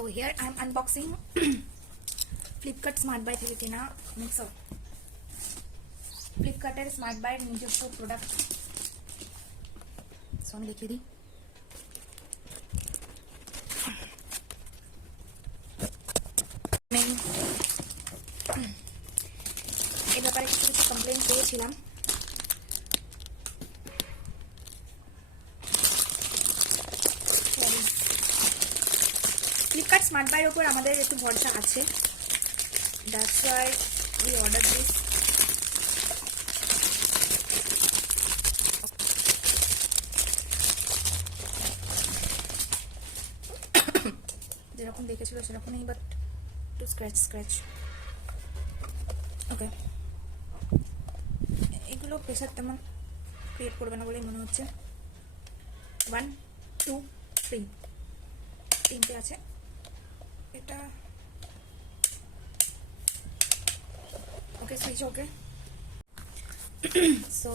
So here I am unboxing Flipkart SmartBuy থেকে কেনা mixer. ফ্লিপকার্টের স্মার্টবাইয়ের নিজস্ব প্রোডাক্ট। সো আমি দেখিয়ে দিই। এই ব্যাপারে কিছু কিছু কমপ্লেন পেয়েছিলাম। ফ্লিপকার্ট স্মার্টবাইয়ের ওপর আমাদের একটু ভরসা আছে, that's why we order this. যেরকম দেখেছিল সেরকমই, বাট টু স্ক্র্যাচ। ওকে, এগুলো প্রেশার তেমন ক্রিয়েট করবে না বলেই মনে হচ্ছে। 1 2 3 তিনটে আছে। এটা ওকে, সুইচ ওকে। সো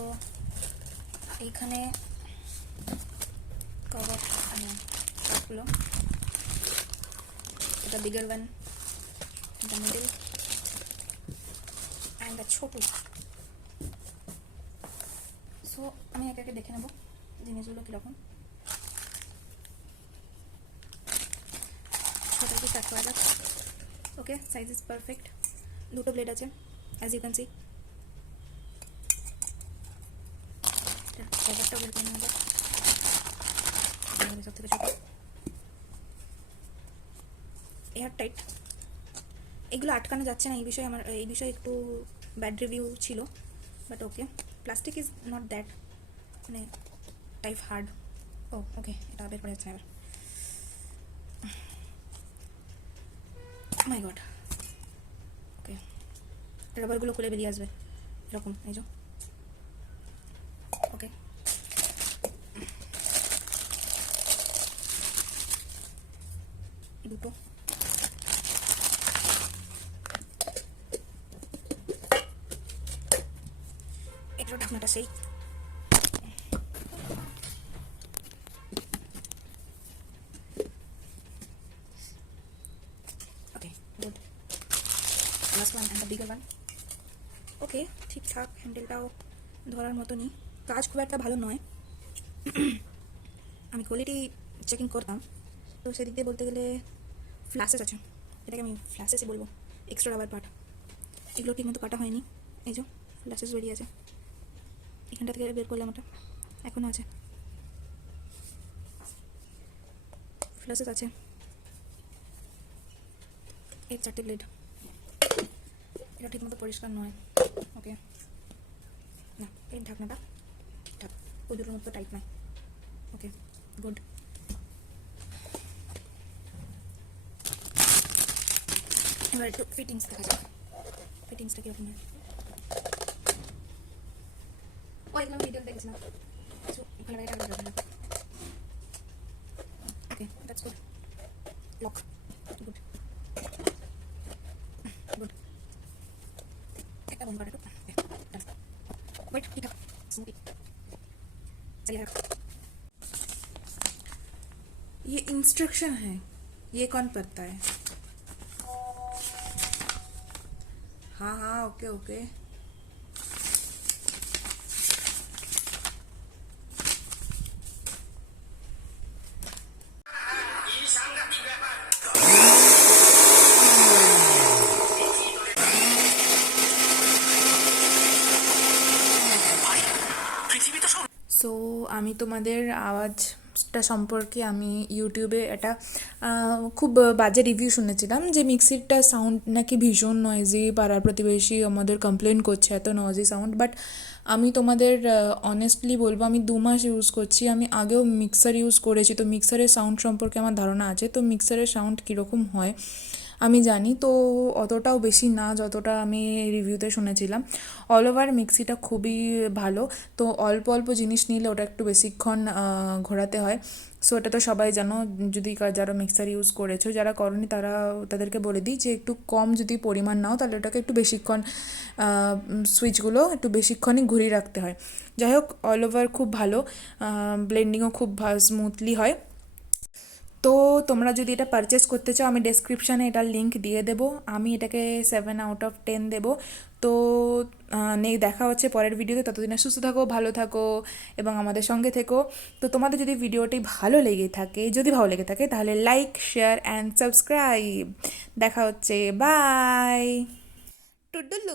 এইখানে কভার কাপগুলো, এটা বিগার ওয়ান, এটা মিডল অ্যান্ড দ্য ছোটো। সো আমি একে একে দেখে নেব জিনিসগুলো কীরকম। ছোটো কি স্টার্ট করা যাক। ওকে, সাইজ ইজ পারফেক্ট। দুটো ব্লেড আছে অ্যাজ ইউ ক্যান সি। কভারটা বের করে নেওয়া যাক, সব থেকে ছোটো। এয়ার টাইট, এগুলো আটকানো যাচ্ছে না। এই বিষয়ে একটু ব্যাড রিভিউ ছিল, but okay. Plastic is not that মানে টাইপ হার্ড। ও ওকে, এটা বের করা যাচ্ছে না এবার। মাই গড। ওকে, রাবারগুলো খুলে বেরিয়ে আসবে এরকম, এই যে। ওকে, দুটো এটার ঢাকনাটা সেই। Okay, good. Last one and the bigger one. Okay, ঠিকঠাক। হ্যান্ডেলটাও ধরার মতনই, কাজ খুব একটা ভালো নয়। আমি কোয়ালিটি চেকিং করতাম, তো সেদিক দিয়ে বলতে গেলে ফ্ল্যাশেস আছে। এটাকে আমি ফ্ল্যাশেসই বলবো, এক্সট্রা রাবার পার্ট। এগুলো ঠিক মতো কাটা হয়নি, এই যে ফ্ল্যাশেস বেরিয়ে আছে। এখানটা থেকে বের করলাম, ওটা এখনও আছে, ফ্ল্যাশেস আছে। এর 4টে ব্লেড। এটা ঠিক মতো পরিষ্কার নয়। ওকে, না, এর ঢাকনাটা ঠিকঠাক, ওই দুটোর মতো টাইট নয়। ওকে, গুড। এবার একটু ফিটিংস দেখা যাক, ফিটিংসটা কীরকম হয়। ও এগুলো ভিডিও দেখছি না, ভালো এটা যাবে না। Okay, that's good. Lock, good good. এটা বন্ধ করে একটু। ওয়েট, ঠিক আছে, স্মুথি चलिए रखो। ये इंस्ट्रक्शन है, ये कौन पढ़ता है? हाँ हाँ, ओके ओके। সো আমি তোমাদের আওয়াজটা সম্পর্কে আমি ইউটিউবে একটা খুব বাজে রিভিউ শুনেছিলাম যে মিক্সিরটা সাউন্ড নাকি ভীষণ নয়েজি, পাড়ার প্রতিবেশী আমাদের কমপ্লেন করছে এত নয়েজি সাউন্ড। বাট আমি তোমাদের অনেস্টলি বলবো, আমি 2 মাস ইউজ করছি। আমি আগেও মিক্সার ইউজ করেছি, তো মিক্সারের সাউন্ড সম্পর্কে আমার ধারণা আছে। তো মিক্সারের সাউন্ড কীরকম হয় আমি জানি, তো অতটাও বেশি না যতটা আমি রিভিউতে শুনেছিলাম। অল ওভার মিক্সিটা খুবই ভালো। তো অল্প অল্প জিনিস নিলে ওটা একটু বেশিক্ষণ ঘোরাতে হয়। সো এটা তো সবাই জানো, যদি যারা মিক্সার ইউজ করেছো, যারা করনি তাদেরকে বলে দিই যে একটু কম যদি পরিমাণ নাও তাহলে ওটাকে একটু বেশিক্ষণ সুইচগুলো একটু বেশিক্ষণই ঘুরিয়ে রাখতে হয়। যাই হোক, অল ওভার খুব ভালো, ব্লেন্ডিংও খুব স্মুথলি হয়। তো তোমরা যদি এটা পারচেস করতে চাও আমি ডেসক্রিপশানে এটার লিঙ্ক দিয়ে দেবো। আমি এটাকে 7/10 দেবো। তো দেখা হচ্ছে পরের ভিডিওতে। ততদিনে সুস্থ থাকো, ভালো থাকো এবং আমাদের সঙ্গে থেকো। তো তোমাদের যদি ভিডিওটি ভালো লেগে থাকে, তাহলে লাইক, শেয়ার অ্যান্ড সাবস্ক্রাইব। দেখা হচ্ছে, বাই। টুডুলু।